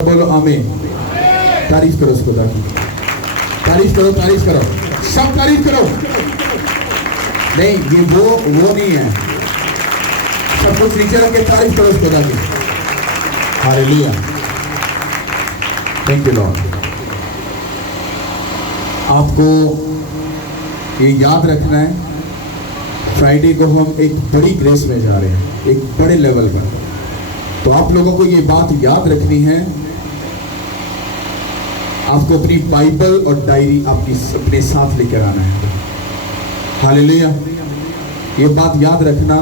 बोलो आमीन। तारीफ करो उस खुदा की, तारीफ करो, तारीफ करो, सब तारीफ करो। नहीं, ये वो नहीं है, सब कुछ नीचे रख के तारीफ करो उस खुदा की। Hallelujah, thank you Lord. आपको ये याद रखना है, फ्राइडे को हम एक बड़ी ग्रेस में जा रहे हैं, एक बड़े लेवल पर। तो आप लोगों को ये बात याद रखनी है, आपको अपनी बाइबल और डायरी अपने साथ लेकर आना है। हालेलुया, ये बात याद रखना,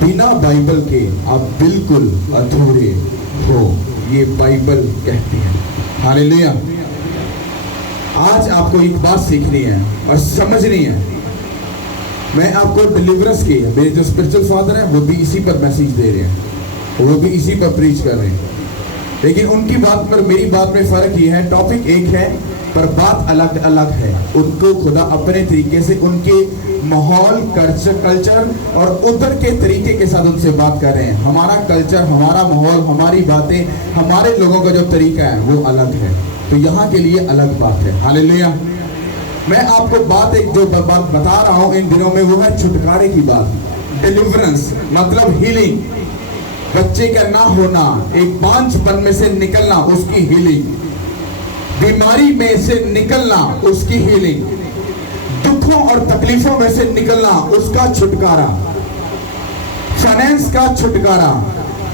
बिना बाइबल के आप बिल्कुल अधूरे हो, ये बाइबल कहती है। हालेलुया। आज आपको एक बात सीखनी है और समझनी है। मैं आपको डिलीवरेंस की, मेरे जो स्पिरिचुअल फादर हैं वो भी इसी पर मैसेज दे रहे हैं, वो भी इसी पर प्रीच कर रहे हैं, लेकिन उनकी बात पर मेरी बात में फर्क ये है, टॉपिक एक है पर बात अलग अलग है। उनको खुदा अपने तरीके से, उनके माहौल, कल्चर और उधर के तरीके के साथ उनसे बात कर रहे हैं। हमारा कल्चर, हमारा माहौल, हमारी बातें, हमारे लोगों का जो तरीका है वो अलग है, तो यहाँ के लिए अलग बात है। हालेलुया। मैं आपको बात एक जो बात बता रहा हूँ इन दिनों में, वो है छुटकारे की बात, डिलीवरेंस मतलब हीलिंग। बच्चे का ना होना, एक बांझपन में से निकलना, उसकी हीलिंग। बीमारी में से निकलना, उसकी हीलिंग। दुखों और तकलीफों में से निकलना, उसका छुटकारा। फाइनेंस का छुटकारा,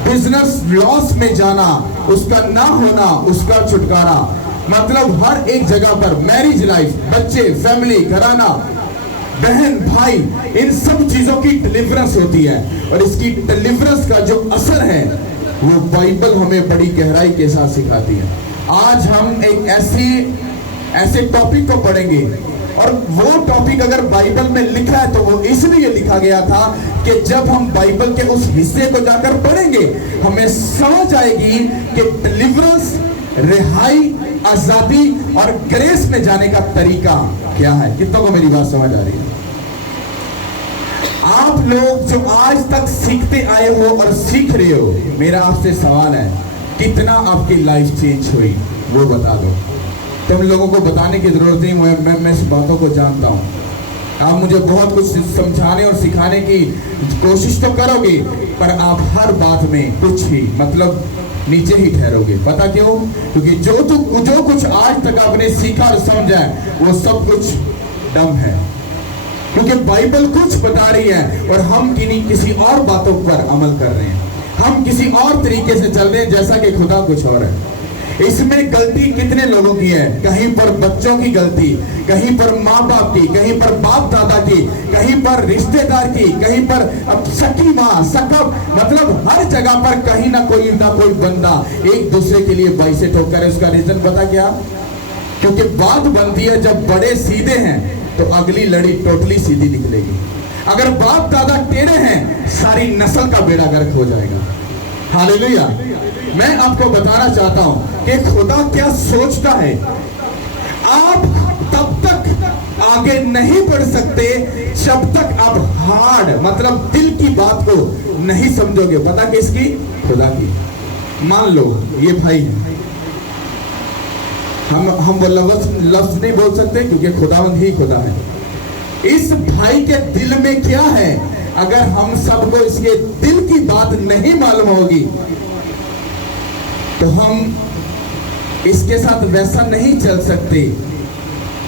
बिजनेस लॉस में जाना, उसका ना होना, उसका छुटकारा। मतलब हर एक जगह पर मैरिज लाइफ, बच्चे, फैमिली, घराना, बहन, भाई, इन सब चीजों की डिलीवरेंस होती है। और इसकी डिलीवरेंस का जो असर है वो बाइबल हमें बड़ी गहराई के साथ सिखाती है। आज हम एक ऐसे टॉपिक को पढ़ेंगे, और वो टॉपिक अगर बाइबल में लिखा है तो वो इसलिए लिखा गया था कि जब हम बाइबल के उस हिस्से को जाकर पढ़ेंगे हमें समझ आएगी कि डिलीवरेंस, रिहाई, आजादी और ग्रेस में जाने का तरीका क्या है। कितनों को मेरी बात समझ आ रही है? आप लोग जो आज तक सीखते आए हो और सीख रहे हो, मेरा आपसे सवाल है, कितना आपकी लाइफ चेंज हुई वो बता दो। तुम लोगों को बताने की जरूरत नहीं, मैं इस बातों को जानता हूं। आप मुझे बहुत कुछ समझाने और सिखाने की कोशिश तो करोगे, पर आप हर बात में कुछ ही मतलब नीचे ही ठहरोगे। पता क्यों? क्योंकि जो कुछ आज तक आपने सीखा और समझा है वो सब कुछ डम है, क्योंकि बाइबल कुछ बता रही है और हम किसी और बातों पर अमल कर रहे हैं, हम किसी और तरीके से चल रहे हैं जैसा कि खुदा कुछ और है। इसमें गलती कितने लोगों की है? कहीं पर बच्चों की गलती, कहीं पर माँ बाप की, कहीं पर बाप दादा की, कहीं पर रिश्तेदार की, कहीं पर सकी माँ, सकब, मतलब हर जगह पर कहीं ना कोई बंदा एक दूसरे के लिए बाइसे ठोकर है। उसका रीजन पता क्या? क्योंकि बात बनती है जब बड़े सीधे हैं तो अगली लड़ी टोटली सीधी निकलेगी। अगर बाप दादा टेढ़े हैं सारी नस्ल का बेड़ा गर्क हो जाएगा। हालेलुया। मैं आपको बताना चाहता हूं कि खुदा क्या सोचता है। आप तब तक आगे नहीं बढ़ सकते जब तक आप हार्ड मतलब दिल की बात को नहीं समझोगे। पता किसकी? खुदा की। मान लो ये भाई, हम वो लफ्ज नहीं बोल सकते क्योंकि खुदावंद ही खुदा है। इस भाई के दिल में क्या है? अगर हम सबको इसके दिल की बात नहीं मालूम होगी तो हम इसके साथ वैसा नहीं चल सकते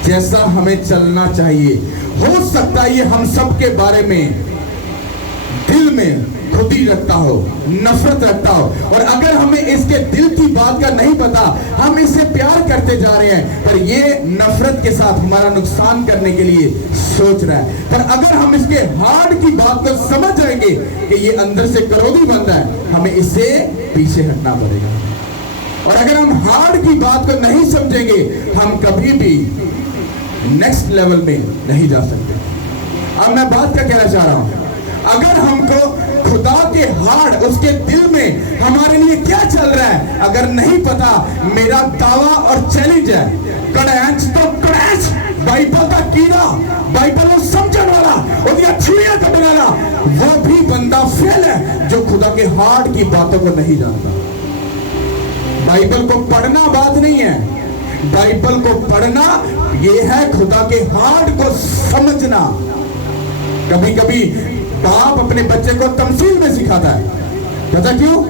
जैसा हमें चलना चाहिए। हो सकता है ये हम सब के बारे में दिल में खुदी रखता हो, नफरत रखता हो, और अगर हमें इसके दिल की बात का नहीं पता, हम इससे प्यार करते जा रहे हैं पर ये नफरत के साथ हमारा नुकसान करने के लिए सोच रहा है। पर अगर हम इसके हार्ट की बात को समझ जाएंगे कि ये अंदर से करोगी बंदा है, हमें इससे पीछे हटना पड़ेगा। और अगर हम हार्ट की बात को नहीं समझेंगे हम कभी भी नेक्स्ट लेवल में नहीं जा सकते। अब मैं बात क्या कहना चाह रहा हूं, अगर हमको खुदा के हार्ट, उसके दिल में हमारे लिए क्या चल रहा है अगर नहीं पता, मेरा दावा और चैलेंज है, कड़ैंच तो कड़ैंच, बाइबल का कीड़ा, बाइबल को समझने वाला, उसकी छुइयां करने वाला वो भी बंदा फेल है जो खुदा के हार्ट की बातों को नहीं जानता। बाइबल को पढ़ना बात नहीं है, बाइबल को पढ़ना ये है खुदा के हार्ट को समझना। कभी कभी बाप अपने बच्चे को तमसील में सिखाता है, पता क्यों?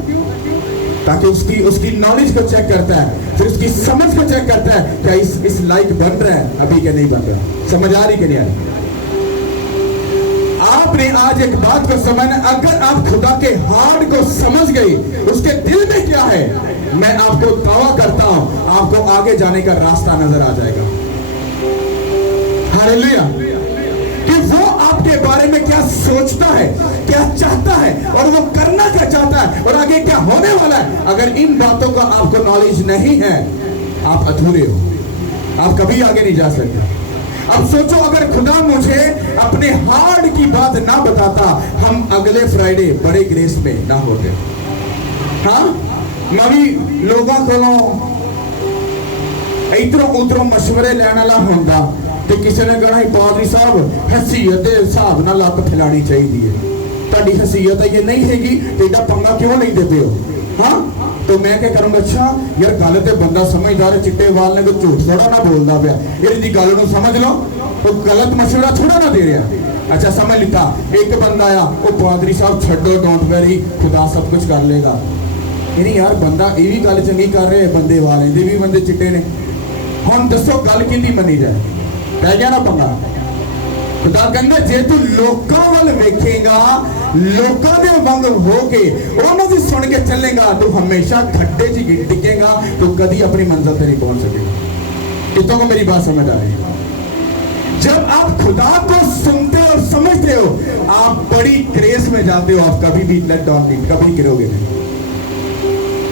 ताकि उसकी नॉलेज को चेक करता है, फिर उसकी समझ को चेक करता है, क्या इस लायक बन रहा है अभी क्या नहीं बन रहा, समझ आ रही कि नहीं आ रही। आपने आज एक बात को समझना, अगर आप खुदा के हार्ट को समझ गई, उसके दिल में क्या है, मैं आपको दावा करता हूं आपको आगे जाने का रास्ता नजर आ जाएगा। हालेलुया। कि वो आपके बारे में क्या सोचता है, क्या चाहता है, और वो करना क्या चाहता है, और आगे क्या होने वाला है। अगर इन बातों का आपको नॉलेज नहीं है, आप अधूरे हो, आप कभी आगे नहीं जा सकते। अब सोचो, अगर खुदा मुझे अपने हार्ट की बात ना बताता, हम अगले फ्राइडे बड़े ग्रेस में ना होते। हाँ, मवी लोगों को इधरों उधरों मशवरे लेने वाला होंदा ते किसी ने कहना पादरी साहब हैसियत के हिसाब नाल लत फैलानी चाहिए, ताड़ी हैसियत ये नहीं हैगी तो एडा पंगा क्यों नहीं देते हो। हाँ, तो मैं क्या करूंगा, अच्छा यार गल तो बंदा समझदार है, चिट्टे वाल ने कोई झूठ थोड़ा ना बोलता पाया, इहदी गल नूं समझ लो, तो गलत मशवरा थोड़ा ना दे रहा। अच्छा समझ लिता, एक बंदा आया, वो पादरी साहब छड्डो डोंट वरी, खुदा सब कुछ कर लेगा। नहीं यार, बंदा ये भी गल चंगी कर रहे, बंदे वाले दे भी बंदे चिट्टे ने, हुण दसो गल किहदी मनी जाए, पै गया ना पंगा। खुदा कहंदा जे तू लोकां वल वेखेगा, लोकां दे वांग हो के उन्हां दी सुन के चलेगा, तू हमेशा खड्डे च डिगेगा, तो कभी अपनी मंजिल पे नहीं पहुंच सकेगा। कितनों को मेरी बात समझ आ रही है? जब आप खुदा को सुनते और समझते हो, आप बड़ी ग्रेस में जाते हो, आप कभी भी लेट डाउन नहीं, कभी गिरोगे नहीं।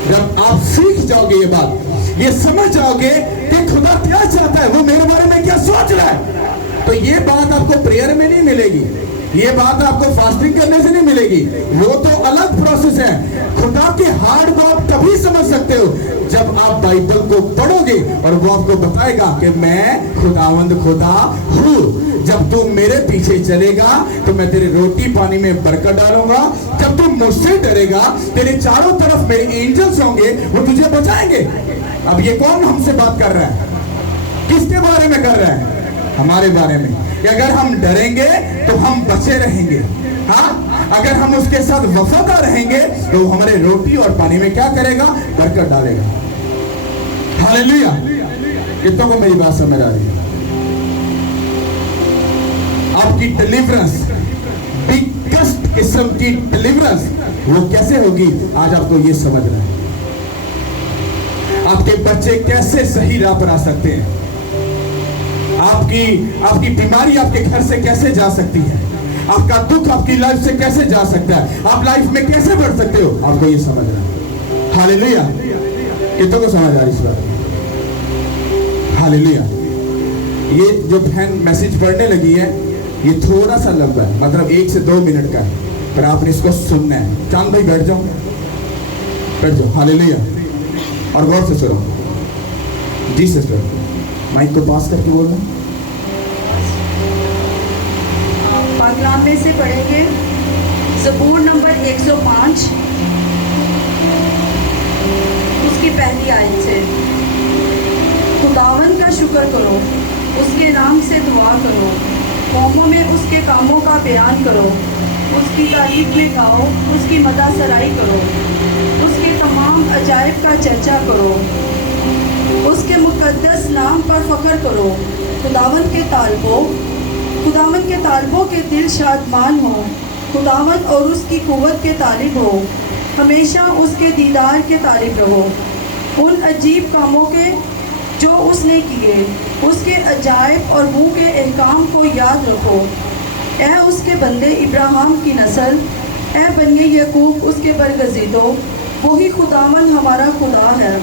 जब आप सीख जाओगे ये बात, ये समझ जाओगे कि खुदा क्या चाहता है, वो मेरे बारे में क्या सोच रहा है, तो ये बात आपको प्रेयर में नहीं मिलेगी, ये बात आपको फास्टिंग करने से नहीं मिलेगी, वो तो अलग प्रोसेस है। खुदा के हार्ट को आप तभी समझ सकते हो जब आप बाइबल को पढ़ोगे और वो आपको बताएगा कि मैं खुदावंद खुदा हूँ। जब तू मेरे पीछे चलेगा तो मैं तेरे रोटी पानी में बरकत डालूंगा। जब तू मुझसे डरेगा, तेरे चारों तरफ मेरे एंजल्स होंगे, वो तुझे बचाएंगे। अब ये कौन हमसे बात कर रहा है, किसके बारे में कर रहा है? हमारे बारे में। कि अगर हम डरेंगे तो हम बचे रहेंगे। हाँ, अगर हम उसके साथ वफादार रहेंगे तो हमारे रोटी और पानी में क्या करेगा, बरकत डालेगा। हालेलुया। कितनों को मेरी बात समझ आ रही है? आपकी डिलीवरेंस, बिगेस्ट किस्म की डिलीवरेंस, वो कैसे होगी आज आपको ये समझना है। आपके बच्चे कैसे सही राह पर आ सकते हैं, आपकी बीमारी आपके घर से कैसे जा सकती है, आपका दुख आपकी लाइफ से कैसे जा सकता है, आप लाइफ में कैसे बढ़ सकते हो, आपको ये समझना है। हालेलुया। कितनों को समझ आ रही इस बात? हालेलुया। ये जो बहन मैसेज पढ़ने लगी है, ये थोड़ा सा लंबा है, मतलब 1 से 2 मिनट का है, पर आपने इसको सुनना है। चांद भाई बैठ जाओ, बैठ जाओ। हालेलुया। और गौर से सुनो जी सिस्टर, माइक को पास करके बोलना। पाकलाम में से पढ़ेंगे ज़बूर नंबर 105 उसकी पहली आयत से। खुदावन का शुक्र करो, उसके नाम से दुआ करो, कौमों में उसके कामों का बयान करो, उसकी तारीफ में गाओ, उसकी मदह सराई करो, उसके तमाम अजायब का चर्चा करो, उसके मुक़द्दस नाम पर फ़ख्र करो। खुदावन के तालिबों के दिल शादमान हो, खुदावन और उसकी क़ुव्वत के तालिब हो, हमेशा उसके दीदार के तालिब रहो। उन अजीब कामों के जो उसने किए, उसके अजायब और मुँह के अहकाम को याद रखो। ए उसके बंदे इब्राहिम की नस्ल, ए बनी यकूब उसके बरगज़ीदों, वही खुदावन हमारा खुदा है।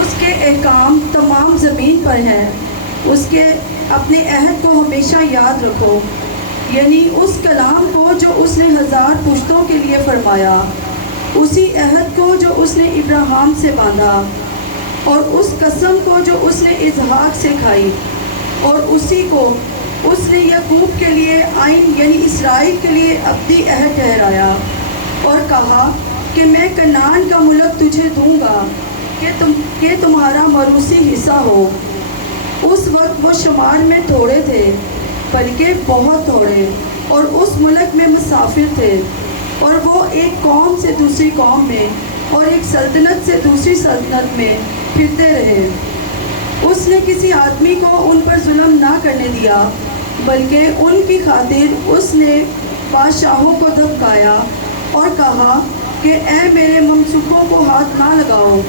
उसके अहकाम तमाम ज़मीन पर हैं, उसके अपने अहद को हमेशा याद रखो, यानी उस कलाम को जो उसने 1000 पुश्तों के लिए फरमाया, उसी अहद को जो उसने इब्राहिम से बांधा, और उस कसम को जो उसने इसहाक से खाई, और उसी को उसने याकूब के लिए आइन यानी इसराइल के लिए अब्दी अहद ठहराया, और कहा کہ میں کنعان کا ملک تجھے دوں گا کہ تمہارا موروثی حصہ ہو۔ اس وقت وہ شمار میں تھوڑے تھے، بلکہ بہت تھوڑے، اور اس ملک میں مسافر تھے، اور وہ ایک قوم سے دوسری قوم میں اور ایک سلطنت سے دوسری سلطنت میں پھرتے رہے۔ اس نے کسی آدمی کو ان پر ظلم نہ کرنے دیا، بلکہ ان کی خاطر اس نے بادشاہوں کو دھمکایا اور کہا کہ اے میرے ممسوکوں کو ہاتھ نہ لگاؤ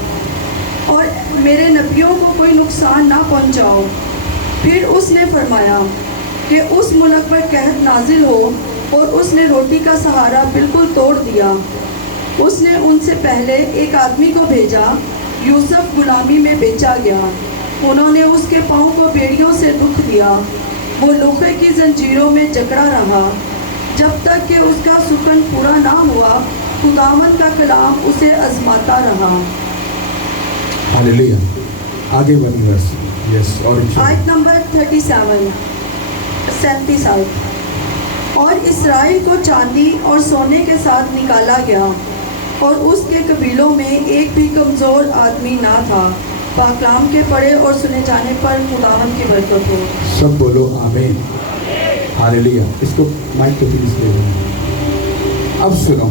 اور میرے نبیوں کو کوئی نقصان نہ پہنچاؤ۔ پھر اس نے فرمایا کہ اس ملک پر قحط نازل ہو، اور اس نے روٹی کا سہارا بالکل توڑ دیا۔ اس نے ان سے پہلے ایک آدمی کو بھیجا، یوسف غلامی میں بیچا گیا۔ انہوں نے اس کے پاؤں کو بیڑیوں سے دکھ دیا، وہ لوہے کی زنجیروں میں جکڑا رہا، جب تک کہ اس کا سکن پورا نہ ہوا۔ خداوند کا کلام اسے آزماتا رہا۔ ہالیلویا۔ آگے بڑھیں ورس یس اور آیت نمبر 37 اور اسرائیل کو چاندی اور سونے کے ساتھ نکالا گیا، اور اس کے قبیلوں میں ایک بھی کمزور آدمی نہ تھا۔ پاکلام کے پڑھے اور سنے جانے پر خداوند کی برکت ہو۔ سب بولو آمین۔ ہالیلویا۔ اس کو مائک کو پلیز لے لو۔ اب سنو،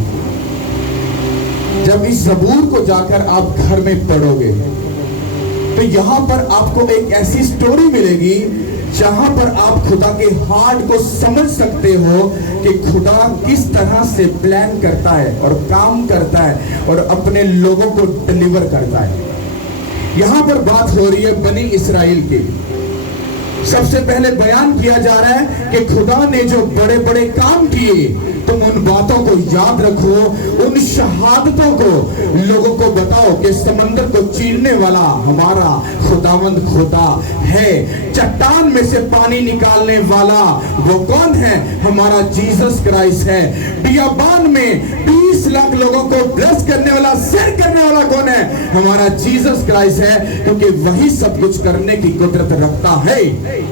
جب اس زبور کو جا کر آپ گھر میں پڑھو گے تو یہاں پر آپ کو ایک ایسی سٹوری ملے گی جہاں پر آپ خدا کے ہارٹ کو سمجھ سکتے ہو کہ خدا کس طرح سے پلان کرتا ہے اور کام کرتا ہے اور اپنے لوگوں کو ڈیلیور کرتا ہے۔ یہاں پر بات ہو رہی ہے بنی اسرائیل کی۔ سب سے پہلے بیان کیا جا رہا ہے کہ خدا نے جو بڑے بڑے کام کیے، تم ان باتوں کو یاد رکھو، ان شہادتوں کو لوگوں کو بتاؤ کہ سمندر کو چیرنے والا ہمارا خداوند خدا ہے، چٹان میں سے پانی نکالنے والا وہ کون ہے؟ ہمارا جیسس کرائسٹ ہے۔ بیابان میں 20 لاکھ لوگوں کو بلیس کرنے والا، سیر کرنے والا کون ہے؟ ہمارا جیسس کرائسٹ ہے، کیونکہ وہی سب کچھ کرنے کی قدرت رکھتا ہے۔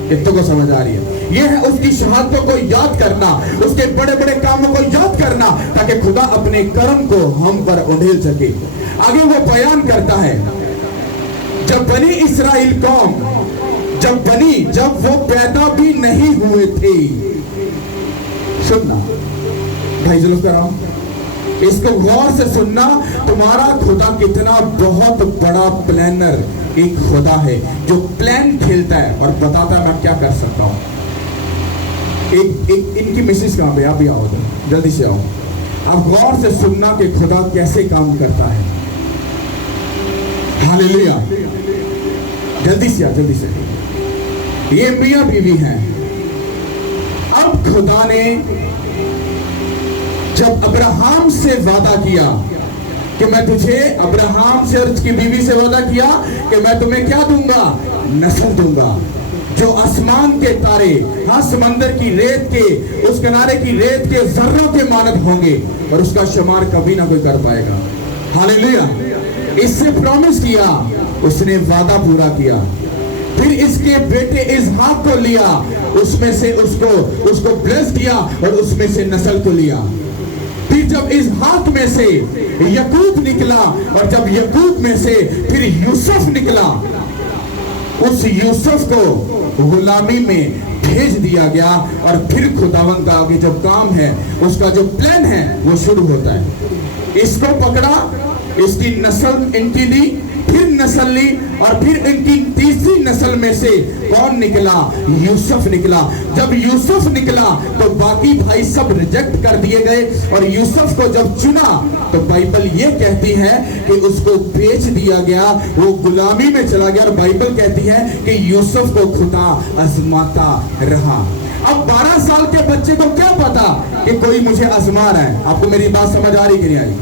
کتوں کو سمجھ آ رہی ہے؟ یہ ہے اس کی شہادتوں کو یاد کرنا، اس کے بڑے بڑے کاموں کو یاد کرنا، تاکہ خدا اپنے کرم کو ہم پر انڈھیل سکے۔ آگے وہ بیان کرتا ہے، جب بنی اسرائیل قوم جب وہ پیدا بھی نہیں ہوئے تھے۔ سننا بھائی ضرور کر رہا ہوں، اس کو غور سے سننا۔ تمہارا خدا کتنا بہت بڑا پلانر ایک خدا ہے جو پلان کھیلتا ہے اور بتاتا ہے میں کیا کر سکتا ہوں۔ ان کی میسج کہاں پہ؟ آپ بھی آؤ، جلدی سے آؤ۔ آپ غور سے سننا کہ خدا کیسے کام کرتا ہے۔ ہالیلویا۔ جلدی سے جلدی سے۔ یہ میاں بیوی ہیں۔ اب خدا نے جب ابراہیم سے وعدہ کیا کہ میں تجھے، ابراہیم سے اور اس کی بیوی سے وعدہ کیا کہ میں تمہیں کیا دوں گا؟ نسل دوں گا جو آسمان کے تارے، ہاں سمندر کی ریت کے، اس کنارے کی ریت کے ذروں کے مانند ہوں گے، اور اس کا شمار کبھی نہ کوئی کر پائے گا۔ ہالیلویا۔ اس سے پرومس کیا، اس نے وعدہ پورا کیا۔ پھر اس کے بیٹے اسحاق کو لیا، اس میں سے اس کو بلیس کیا اور اس میں سے نسل کو لیا۔ پھر جب اسحاق میں سے یعقوب نکلا، اور جب یعقوب میں سے پھر یوسف نکلا، اس یوسف کو غلامی میں بھیج دیا گیا، اور پھر خداوند کا آگے جو کام ہے، اس کا جو پلان ہے وہ شروع ہوتا ہے۔ اس کو پکڑا، اس کی نسل ان کی لی، پھر نسل لی، اور پھر ان کی تیسری نسل میں سے کون نکلا؟ یوسف نکلا۔ جب یوسف نکلا تو باقی بھائی سب ریجیکٹ کر دیے گئے، اور یوسف کو جب چنا تو بائبل یہ کہتی ہے کہ اس کو بیچ دیا گیا، وہ غلامی میں چلا گیا، اور بائبل کہتی ہے کہ یوسف کو خدا آزماتا رہا۔ اب 12 سال کے بچے کو کیا پتا کہ کوئی مجھے آزما رہا ہے؟ آپ کو میری بات سمجھ آ رہی کہ نہیں آئی؟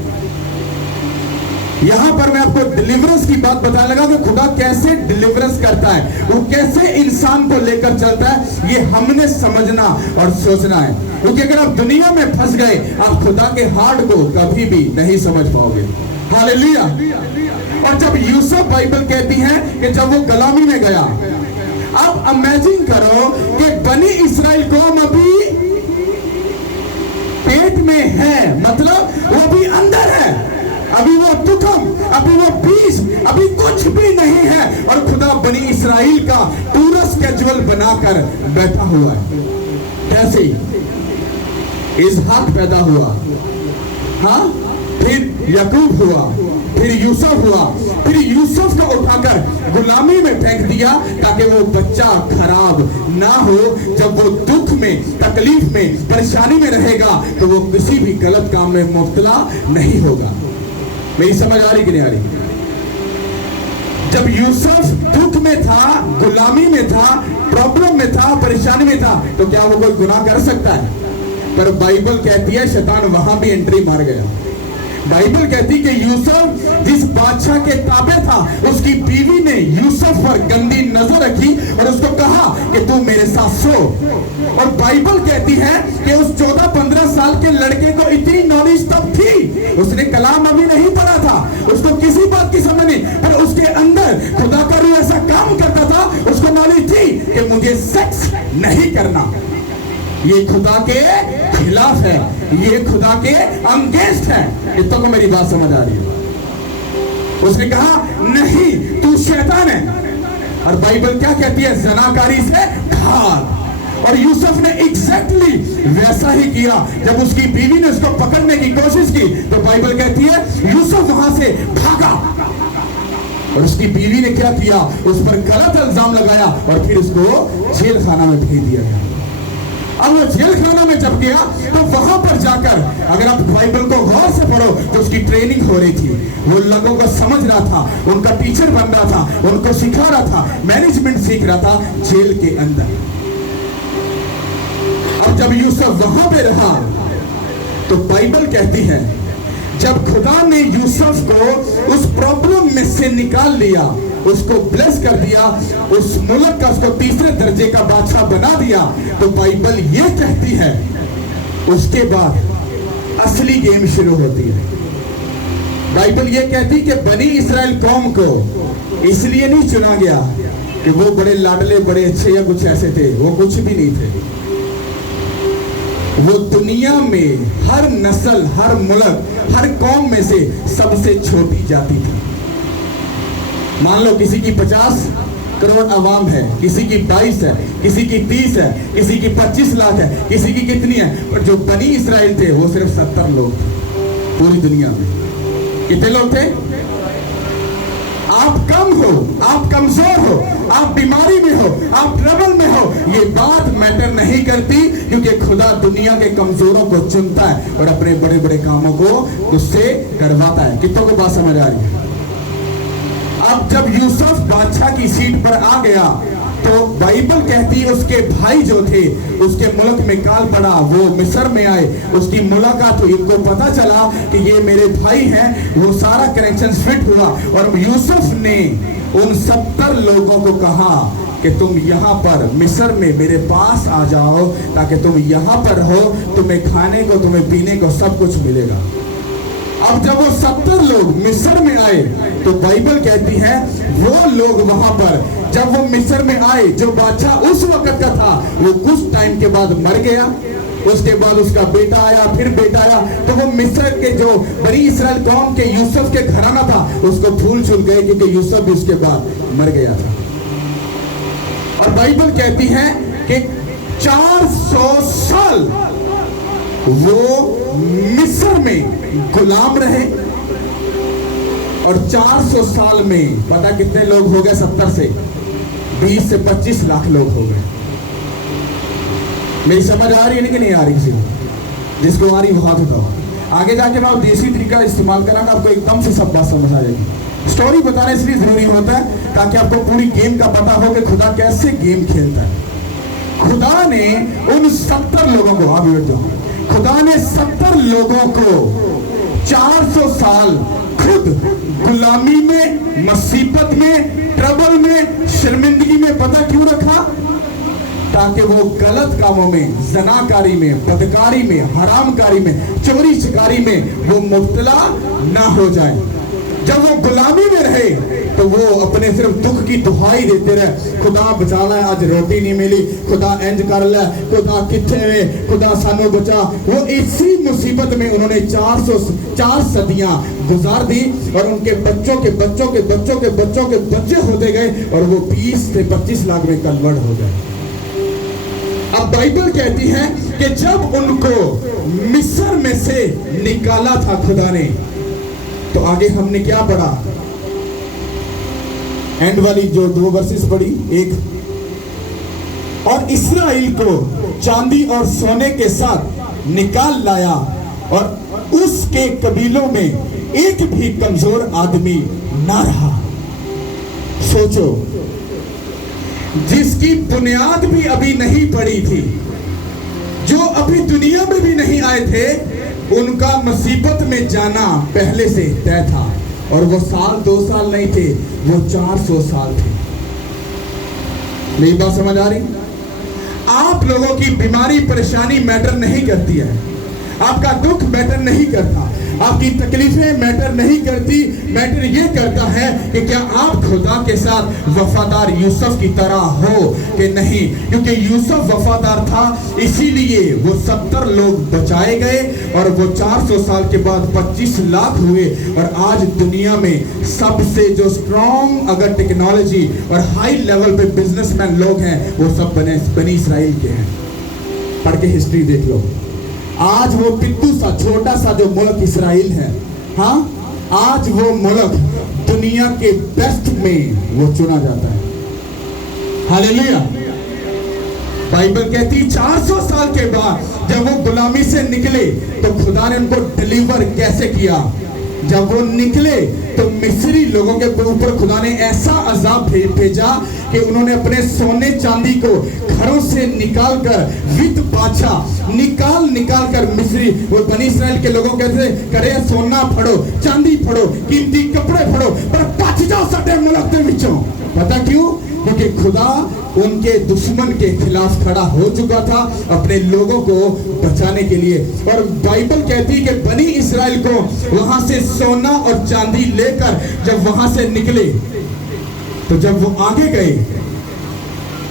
یہاں پر میں آپ کو ڈیلیورنس کی بات بتانے لگا کہ خدا کیسے ڈیلیورنس کرتا ہے، وہ کیسے انسان کو لے کر چلتا ہے، یہ ہم نے سمجھنا اور سوچنا ہے۔ کیونکہ اگر آپ دنیا میں پھنس گئے، آپ خدا کے ہارٹ کو کبھی بھی نہیں سمجھ پاؤ گے۔ ہالیلویا۔ اور جب یوسف، بائبل کہتی ہے کہ جب وہ غلامی میں گیا، اب امیجن کرو کہ بنی اسرائیل قوم ابھی پیٹ میں ہے، مطلب وہ بھی اندر ہے، अभी वो तुखम, अभी वो बीज, अभी कुछ भी नहीं है, और खुदा बनी इसराइल का पूरा स्केड्यूल बनाकर बैठा हुआ है। कैसे? इसहाक पैदा हुआ, हाँ, फिर याकूब हुआ, फिर यूसुफ हुआ, फिर यूसुफ को उठाकर गुलामी में फेंक दिया ताकि वो बच्चा खराब ना हो। जब वो दुख में, तकलीफ में, परेशानी में रहेगा तो वो किसी भी गलत काम में मुब्तला नहीं होगा। मेरी समझ आ रही कि नहीं आ रही? जब यूसुफ दुख में था, गुलामी में था, प्रॉब्लम में था, परेशानी में था, तो क्या वो कोई गुनाह कर सकता है? पर बाइबल कहती है शैतान वहां भी एंट्री मार गया। बाइबल कहती कि यूसुफ जिस बादशाह के ताबे था, उसकी बीवी ने यूसुफ पर गंदी नजर रखी और उसको कहा कि तू मेरे साथ सो। और बाइबल कहती है कि उस 14-15 साल के लड़के को इतनी नॉलेज तब थी, उसने कलाम अभी नहीं पढ़ा था, उसको किसी बात की समझ नहीं, पर उसके अंदर खुदा का रूह ऐसा काम करता था, उसको नॉलेज थी कि मुझे सेक्स नहीं करना, ये खुदा के खिलाफ है, ये खुदा के अगेंस्ट है। इतना को मेरी बात समझ आ रही है? उसने कहा नहीं, तू शैतान है। और बाइबल क्या कहती है? जनाकारी से भाग। और यूसुफ ने एग्जैक्टली वैसा ही किया। जब उसकी बीवी ने उसको पकड़ने की कोशिश की तो बाइबल कहती है यूसुफ वहां से भागा। और उसकी बीवी ने क्या किया? उस पर गलत इल्जाम लगाया और फिर उसको जेल खाना में भेज दिया गया। अब वो जेल खाना में जब गया तो वहां पर जाकर, अगर आप बाइबल को गौर से पढ़ो तो उसकी ट्रेनिंग हो रही थी, वो लोगों को समझ रहा था, उनका टीचर बन रहा था, उनको सिखा रहा था, मैनेजमेंट सीख रहा था जेल के अंदर। अब जब यूसुफ वहां पे रहा तो बाइबल कहती है जब खुदा ने यूसुफ को उस प्रॉब्लम में से निकाल लिया, उसको ब्लेस कर दिया, उस मुल्क का उसको तीसरे दर्जे का बादशाह बना दिया, तो बाइबल ये कहती है उसके बाद असली गेम शुरू होती है। बाइबल ये कहती कि बनी इस्राएल कौम को इसलिए नहीं चुना गया कि वो बड़े लाडले, बड़े अच्छे या कुछ ऐसे थे, वो कुछ भी नहीं थे। वो दुनिया में हर नस्ल, हर मुल्क, हर कौम में से सबसे छोटी जाति थी। मान लो किसी की 50 करोड़ आवाम है, किसी की 22 है, किसी की 30 है, किसी की 25 लाख है, किसी की कितनी है, पर जो बनी इस्राएल थे वो सिर्फ 70 लोग थे पूरी दुनिया में। कितने लोग थे? आप कम हो, आप कमजोर हो, आप बीमारी में हो, आप ट्रबल में हो, ये बात मैटर नहीं करती, क्योंकि खुदा दुनिया के कमजोरों को चुनता है और अपने बड़े बड़े कामों को उससे करवाता है। कितनों को बात समझ आ रही है? अब जब यूसुफ बादशाह की सीट पर आ गया तो बाइबल कहती है उसके भाई जो थे उसके मुल्क में काल पड़ा, वो मिस्र में आए, उसकी मुलाकात हुई, इनको पता चला कि ये मेरे भाई हैं, वो सारा कनेक्शन फिट हुआ और यूसुफ ने उन 70 लोगों को कहा कि तुम यहाँ पर मिस्र में मेरे पास आ जाओ ताकि तुम यहाँ पर रहो, तुम्हें खाने को, तुम्हें पीने को सब कुछ मिलेगा। अब जब वो 70 लोग मिस्र में आए तो बाइबल कहती है वो लोग वहां पर, जब वो मिस्र में आए, जो बादशाह उस वक्त का था वो कुछ टाइम के बाद मर गया, उसके बाद उसका बेटा आया, फिर बेटा आया, तो वो मिस्र के जो बनी इस्राएल कौम के यूसुफ के घराना था उसको भूल चुक गए, क्योंकि यूसुफ भी उसके बाद मर गया था। और बाइबल कहती है कि 400 साल वो मिस्र में गुलाम रहे और 400 साल में पता कितने लोग हो गए? 70 से 20 से 25 लाख लोग हो गए। मेरी समझ आ रही है कि नहीं आ रही? किसी जिसको आ रही वो हाथ उठाओ। आगे जाके मैं देसी तरीका इस्तेमाल कराना, आपको एकदम से सब बात समझ आ जाएगी। स्टोरी बताना इसलिए जरूरी होता है ताकि आपको पूरी गेम का पता हो कि खुदा कैसे गेम खेलता है। खुदा ने उन 70 लोगों को, आप बैठ जाओ, खुदा ने 70 लोगों को 400 साल खुद गुलामी में, मुसीबत में, ट्रबल में, शर्मिंदगी में पता क्यों रखा? ताकि वो गलत कामों में, जनाकारी में, बदकारी में, हरामकारी में, चोरी चकारी में वो मुब्तला ना हो जाए। जब वो गुलामी में रहे तो वो अपने अपने सिर्फ दुख की दुहाई देते रहे, खुदा बचा लै, आज रोटी नहीं मिली, खुदा इंज कर लै, खुदा किथे वे, खुदा सानू बचा। वो इसी मुसीबत में उन्होंने 4 सदियां गुजार दी और उनके बच्चों के बच्चों के बच्चों के बच्चों के बच्चे होते गए और वो 20 से 25 लाख में कन्वर्ट हो गए। अब बाइबल कहती है कि जब उनको मिस्र में से निकाला था खुदा ने, तो आगे हमने क्या पढ़ा, एंड वाली जो 2 वर्सेस पढ़ी, एक, और इस्राएल को चांदी और सोने के साथ निकाल लाया और उसके कबीलों में एक भी कमजोर आदमी ना रहा। सोचो, जिसकी बुनियाद भी अभी नहीं पड़ी थी, जो अभी दुनिया में भी नहीं आए थे, उनका मुसीबत में जाना पहले से तय था। और वो साल 2 साल नहीं थे, वो 400 साल थे। मेरी बात समझ आ रही? आप लोगों की बीमारी परेशानी मैटर नहीं करती है, आपका दुख मैटर नहीं करता, आपकी तकलीफें मैटर नहीं करती। मैटर ये करता है कि क्या आप खुदा के साथ वफादार यूसुफ की तरह हो कि नहीं। क्योंकि यूसुफ वफादार था, इसीलिए वो 70 लोग बचाए गए और वो 400 साल के बाद 25 लाख हुए। और आज दुनिया में सबसे जो स्ट्रॉन्ग अगर टेक्नोलॉजी और हाई लेवल पे बिजनेसमैन लोग हैं, वो सब बनी इसराइल के हैं। पढ़ के हिस्ट्री देख लो। आज वो पिट्टू सा छोटा सा जो मुल्क इसराइल है, हाँ, आज वो मुल्क दुनिया के बेस्ट में वो चुना जाता है। हालेलुया। बाइबल कहती 400 साल के बाद जब वो गुलामी से निकले तो खुदा ने उनको डिलीवर कैसे किया। जब वो निकले तो मिस्री लोगों के ऊपर खुदा ने ऐसा अजाब भेजा कि उन्होंने अपने सोने चांदी को घरों से निकाल कर विद बादशाह निकाल कर मिस्री वो बनी इस्राएल के लोगों कहते करे सोना फड़ो, चांदी फड़ो, कीमती कपड़े फड़ो, पर बच जाओ सटे मुल्क के विचों। पता क्यों? क्योंकि खुदा उनके दुश्मन के खिलाफ खड़ा हो चुका था अपने लोगों को बचाने के लिए। और बाइबल कहती है कि बनी इस्राएल को वहां से सोना और चांदी लेकर जब वहां से निकले, तो जब वो आगे गए,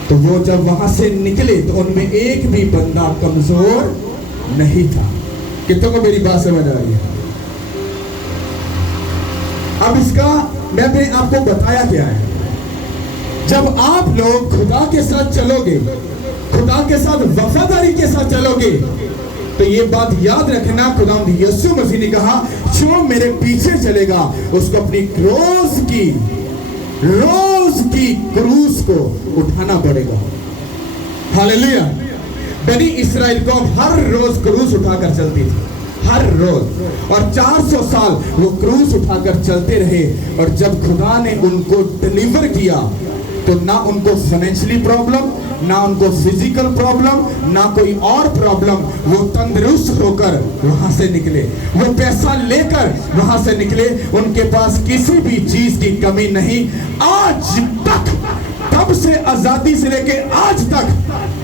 तो वो जब वहां से निकले तो उनमें एक भी बंदा कमजोर नहीं था। कितनों को मेरी बात समझ आ रही है? अब इसका मैंने आपको बताया क्या है। जब आप लोग खुदा के साथ चलोगे, खुदा के साथ वफादारी के साथ चलोगे, तो ये बात याद रखना, खुदा यीशु मसीह ने कहा जो मेरे पीछे चलेगा उसको अपनी रोज की क्रूस को उठाना पड़ेगा। हालेलुया। बनी इस्राएल को हर रोज क्रूस उठाकर चलती थी, हर रोज, और 400 साल वो क्रूस उठाकर चलते रहे। और जब खुदा ने उनको डिलीवर किया तो ना उनको फाइनेंशियली प्रॉब्लम, ना उनको फिजिकल प्रॉब्लम, ना कोई और प्रॉब्लम। वो तंदुरुस्त होकर वहां से निकले, वो पैसा लेकर वहां से निकले, उनके पास किसी भी चीज की कमी नहीं। आज तक, तब से आजादी से लेके आज तक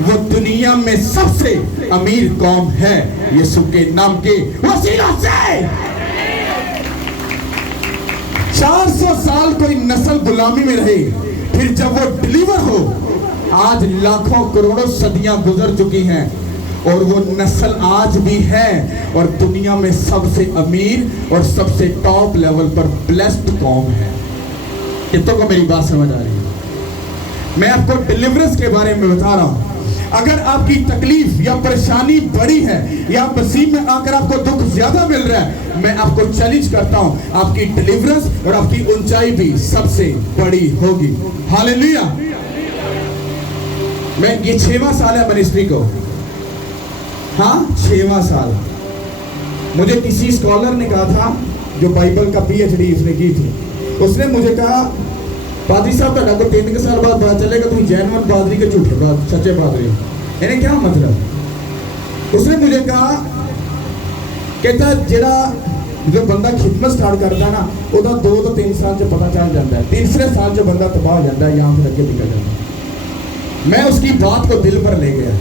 वो दुनिया में सबसे अमीर कौम है यीशु के नाम के वसीला से। 400 साल कोई नस्ल गुलामी में रहे, फिर जब वो डिलीवर हो, आज लाखों करोड़ों सदियां गुजर चुकी हैं और वो नस्ल आज भी है और दुनिया में सबसे अमीर और सबसे टॉप लेवल पर ब्लेस्ड कौम है। कितनों को मेरी बात समझ आ रही है? मैं आपको डिलीवरेंस के बारे में बता रहा हूं। अगर आपकी तकलीफ या परेशानी बड़ी है या मसीह में आकर आपको दुख ज्यादा मिल रहा है, मैं आपको चैलेंज करता हूं, आपकी डिलीवरेंस और आपकी ऊंचाई भी सबसे बड़ी होगी। हालेलुया। मैं ये 6वां साल है मिनिस्ट्री को, हाँ 6वां साल। मुझे किसी स्कॉलर ने कहा था, जो बाइबल का PhD उसने की थी, उसने मुझे कहा पादरी साहब का को 3 साल बाद पता चलेगा तुम जैनवन पादरी के झूठे सच्चे पादरी। इन्हें क्या मतलब? उसने मुझे कहा, कहता जेड़ा जो बंदा खिदमत स्टार्ट करता है ना, उसका 2 तो 3 साल से पता चल जाता है, 3रे साल से बंदा तबाह हो जाता है, यहाँ से लगे निकल जाता है। मैं उसकी बात को दिल पर ले गया।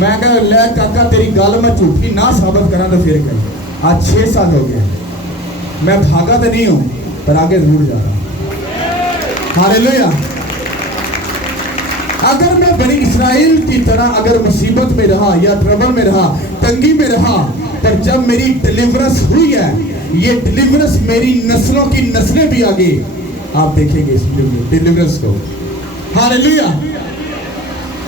मैं कहा ले काका तेरी गल मैं झूठी ना साबित करा तो फिर कहीं। आज 6 साल हो गए, मैं भागा तो नहीं हूँ पर आगे जरूर जा रहा हूँ। हालेलुया। अगर मैं बनी इस्राएल की तरह अगर मुसीबत में रहा या ट्रबल में रहा, तंगी में रहा, पर जब मेरी डिलीवरेंस हुई है, ये डिलीवरेंस मेरी नस्लों की नस्लें भी आगे आप देखेंगे इस डिलीवरेंस को। हालेलुया।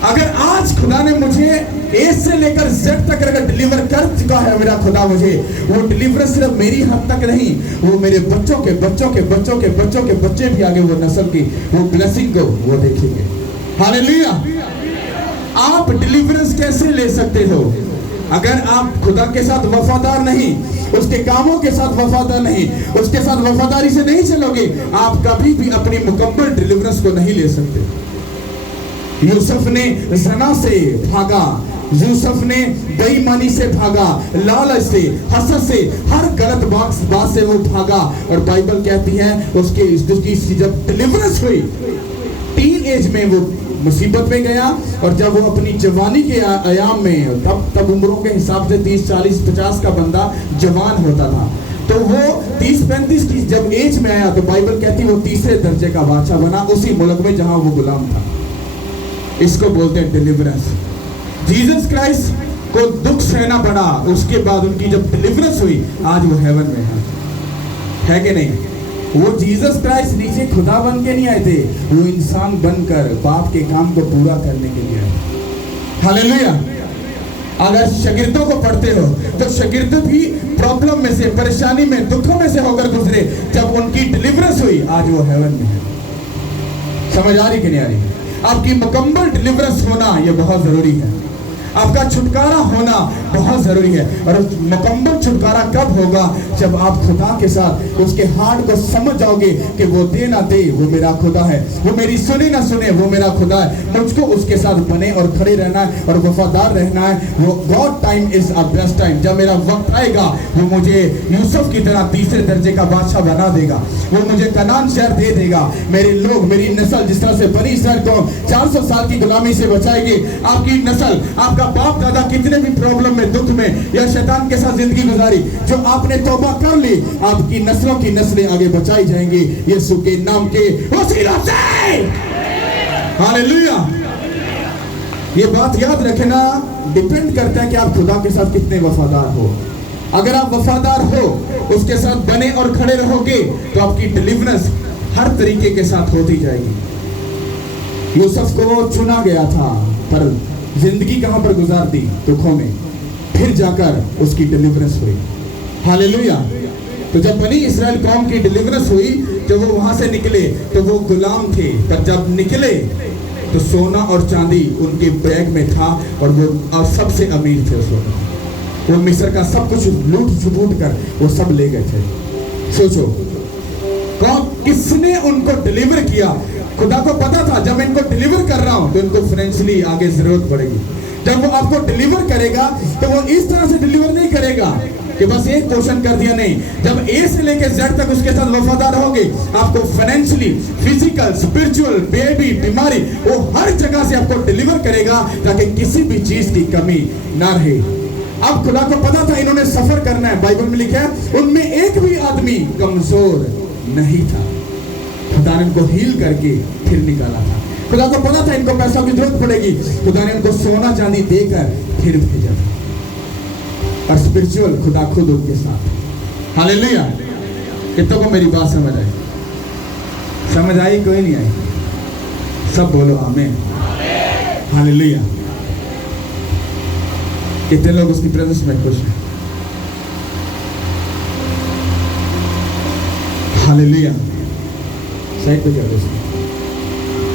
अगर आज खुदा ने मुझे ए से लेकर जेड तक अगर डिलीवर कर चुका है मेरा खुदा, मुझे वो डिलीवरेंस सिर्फ मेरी हद तक नहीं, वो मेरे बच्चों के बच्चों के बच्चों के बच्चों के बच्चे भी आगे वो नस्ल की वो ब्लेसिंग को वो देखेंगे। हालेलुया। आप डिलीवरेंस कैसे ले सकते हो? अगर आप खुदा के साथ वफादार नहीं, उसके कामों के साथ वफादार नहीं, उसके साथ वफादारी से नहीं चलोगे, आप कभी भी अपनी मुकम्मल डिलीवरेंस को नहीं ले सकते। यूसुफ ने ज़ना से भागा, यूसुफ ने बेईमानी से भागा, लालच से, हसद से, हर गलत बात से वो भागा। और बाइबल कहती है उसकी जब डिलीवरेंस हुई, टीन एज में वो मुसीबत में गया, और जब वो अपनी जवानी के आयाम में, तब उम्रों के हिसाब से 30, 40, 50 का बंदा जवान होता था, तो वो 30-35 की जब एज में आया तो बाइबल कहती वो तीसरे दर्जे का बादशाह बना उसी मुल्क में जहां वो गुलाम था। इसको बोलते हैं डिलीवरेंस। जीसस क्राइस्ट को दुख सहना पड़ा, उसके बाद उनकी जब डिलीवरेंस हुई, आज वो हेवन में है कि नहीं? वो जीसस क्राइस्ट नीचे खुदा बन के नहीं आए थे, वो इंसान बनकर बाप के काम को पूरा करने के लिए आए। हालेलुया। अगर शागिर्दों को पढ़ते हो तो शागिर्द भी प्रॉब्लम में से, परेशानी में, दुखों में से होकर गुजरे, जब उनकी डिलीवरेंस हुई आज वो हेवन में है। समझ आ रही कि नहीं आ रही? आपकी मुकम्मल डिलीवरेंस होना ये बहुत जरूरी है, आपका छुटकारा होना बहुत जरूरी है। और मुकम्मल छुटकारा कब होगा? जब आप खुदा के साथ उसके हार्ट को समझ जाओगे कि वो दे ना दे वो मेरा खुदा है, वो मेरी सुने ना सुने वो मेरा खुदा है, मुझको उसके साथ बने और खड़े रहना है और वफादार रहना है। वो God time is a best time. जब मेरा वक्त आएगा वो मुझे यूसुफ की तरह तीसरे दर्जे का बादशाह बना देगा, वो मुझे कनान शहर दे देगा। मेरे लोग, मेरी नस्ल जिस तरह से बनी इस्राएल को 400 साल की गुलामी से बचाएगी, आपकी नस्ल, आपका बाप दादा कितने भी प्रॉब्लम में, दुख में या शैतान के साथ जिंदगी गुजारी, जो आपने तौबा कर ली, आपकी नस्लों की नस्लें आगे बचाई जाएंगी यीशु के नाम के वसीला से। हालेलुया। ये बात याद रखना, डिपेंड करता है कि आप खुदा के साथ कितने वफादार हो। अगर आप वफादार हो, उसके साथ बने और खड़े रहोगे, तो आपकी डिलीवरेंस हर तरीके के साथ होती जाएगी। यूसुफ को चुना गया था, पर जिंदगी कहां पर गुजार दी? दुखों में। फिर जाकर उसकी डिलीवरेंस हुई। हालेलुया। तो जब बनी इस्राएल कौम की डिलीवरेंस हुई, जब वो वहां से निकले तो वो गुलाम थे, पर जब निकले तो सोना और चांदी उनके बैग में था, और वो सबसे अमीर थे उस वक्त। वो मिस्र का सब कुछ लूट झूठ कर वो सब ले गए थे। सोचो कौन, किसने उनको डिलीवर किया? खुदा को पता था जब इनको डिलीवर कर रहा हूं तो इनको फाइनेंशियली आगे जरूरत पड़ेगी। जब वो आपको डिलीवर करेगा तो वो इस तरह से डिलीवर नहीं करेगा कि बस एक क्वेश्चन कर दिया, नहीं। जब ए से लेकर जेड तक उसके साथ वफादार होगे, आपको फाइनेंशियली, फिजिकल, स्पिरिचुअल, बेबी, बीमारी, वो हर जगह से आपको डिलीवर करेगा ताकि किसी भी चीज की कमी ना रहे। अब खुदा को पता था इन्होंने सफर करना है। बाइबल में लिखा है उनमें एक भी आदमी कमजोर नहीं था। खुदा ने इनको हील करके फिर निकाला था। खुदा को पता था इनको पैसों की जरूरत पड़ेगी, खुदा ने इनको सोना चांदी देकर फिर भेजा था। और स्पिरिचुअल खुदा खुद उनके साथ। हालेलुया। कितनों को मेरी बात समझ आई? समझ आई? कोई नहीं आई? सब बोलो आमीन। हालेलुया। कितने लोग उसकी प्रेजेंस में खुश हैं? हालेलुया। साइड पे क्या